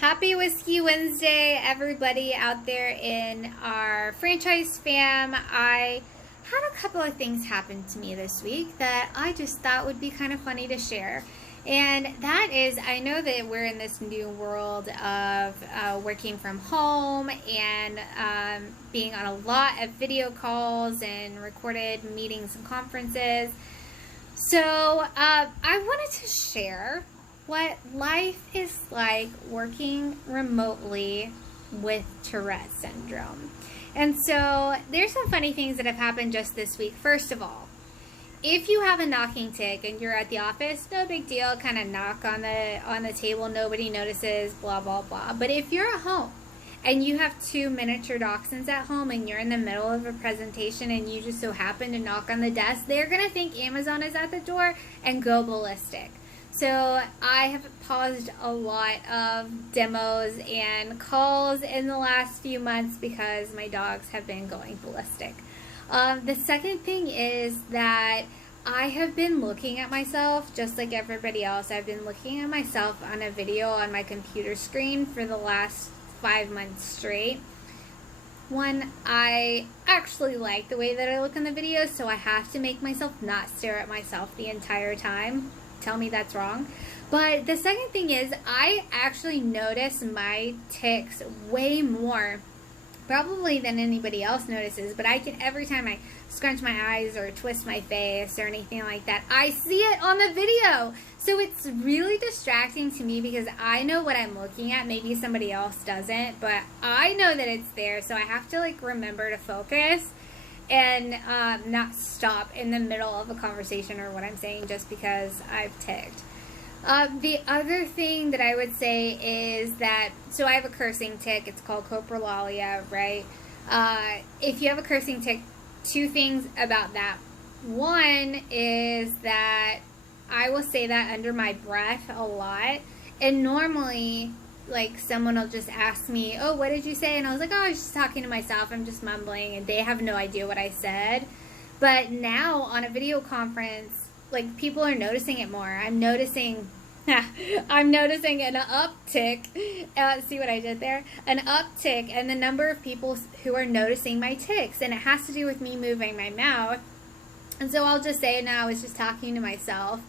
Happy Whiskey Wednesday, everybody out there in our franchise fam. I had a couple of things happen to me this week that I just thought would be kind of funny to share. And that is, I know that we're in this new world of working from home and being on a lot of video calls and recorded meetings and conferences. So I wanted to share what life is like working remotely with Tourette syndrome. And so there's some funny things that have happened just this week. First of all, if you have a knocking tic and you're at the office, no big deal, kind of knock on the table, nobody notices, blah, blah, blah. But if you're at home and you have two miniature dachshunds at home and you're in the middle of a presentation and you just so happen to knock on the desk, they're going to think Amazon is at the door and go ballistic. So I have paused a lot of demos and calls in the last few months because my dogs have been going ballistic. The second thing is that I have been looking at myself just like everybody else. I've been looking at myself on a video on my computer screen for the last 5 months straight. One, I actually like the way that I look in the videos, so I have to make myself not stare at myself the entire time. Tell me that's wrong. But the second thing is I actually notice my tics way more probably than anybody else notices, but I can, every time I scrunch my eyes or twist my face or anything like that, I see it on the video. So it's really distracting to me because I know what I'm looking at. Maybe somebody else doesn't, but I know that it's there, so I have to like remember to focus and not stop in the middle of a conversation or what I'm saying just because I've ticked. The other thing that I would say is that, so I have a cursing tic, it's called coprolalia, right? If you have a cursing tic, two things about that. One is that I will say that under my breath a lot, and normally like someone will just ask me, oh, what did you say? And I was like, oh, I was just talking to myself, I'm just mumbling, and they have no idea what I said. But now on a video conference, like people are noticing it more. I'm noticing I'm noticing an uptick. See what I did there? An uptick in the number of people who are noticing my tics, and it has to do with me moving my mouth. And so I'll just say, no, I was just talking to myself.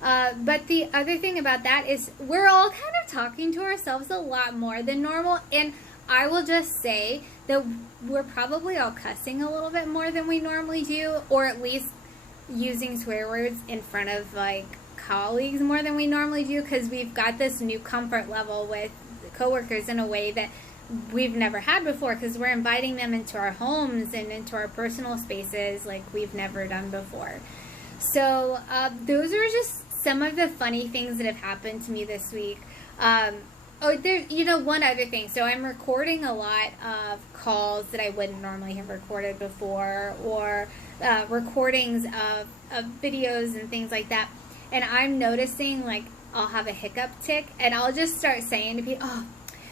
But the other thing about that is we're all kind of talking to ourselves a lot more than normal, and I will just say that we're probably all cussing a little bit more than we normally do, or at least using swear words in front of like colleagues more than we normally do, because we've got this new comfort level with coworkers in a way that we've never had before, because we're inviting them into our homes and into our personal spaces like we've never done before. So those are just some of the funny things that have happened to me this week. Oh, there's, one other thing. So I'm recording a lot of calls that I wouldn't normally have recorded before, or recordings of videos and things like that. And I'm noticing, like, I'll have a hiccup tic, and I'll just start saying to people, oh,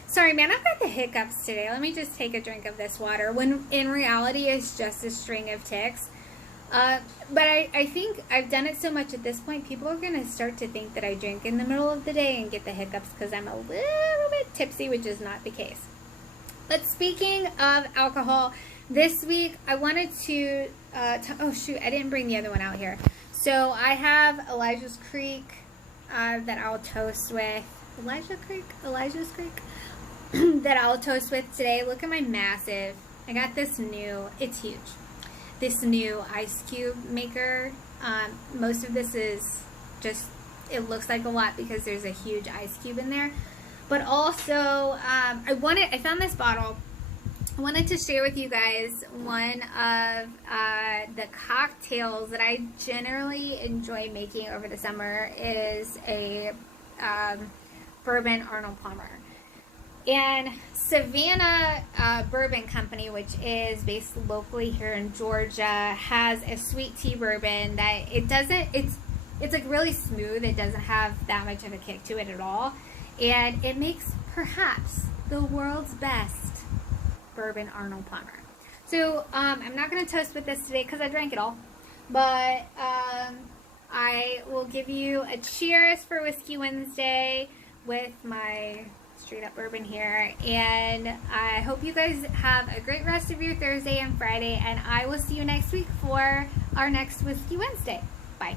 sorry, man, I've got the hiccups today. Let me just take a drink of this water. When in reality, it's just a string of tics. But I think I've done it so much at this point, people are going to start to think that I drink in the middle of the day and get the hiccups because I'm a little bit tipsy, which is not the case. But speaking of alcohol, this week I wanted to, oh shoot, I didn't bring the other one out here. So I have Elijah's Creek that I'll toast with. Elijah's Creek that I'll toast with today. Look at my massive. I got this new, it's huge. This new ice cube maker. Most of this is just, it looks like a lot because there's a huge ice cube in there. But also, I found this bottle. I wanted to share with you guys one of the cocktails that I generally enjoy making over the summer is a bourbon Arnold Palmer. And Savannah Bourbon Company, which is based locally here in Georgia, has a sweet tea bourbon that it's like really smooth. It doesn't have that much of a kick to it at all. And it makes perhaps the world's best bourbon Arnold Palmer. So I'm not going to toast with this today because I drank it all. But I will give you a cheers for Whiskey Wednesday with my straight up bourbon here. And I hope you guys have a great rest of your Thursday and Friday, and I will see you next week for our next Whiskey Wednesday. Bye.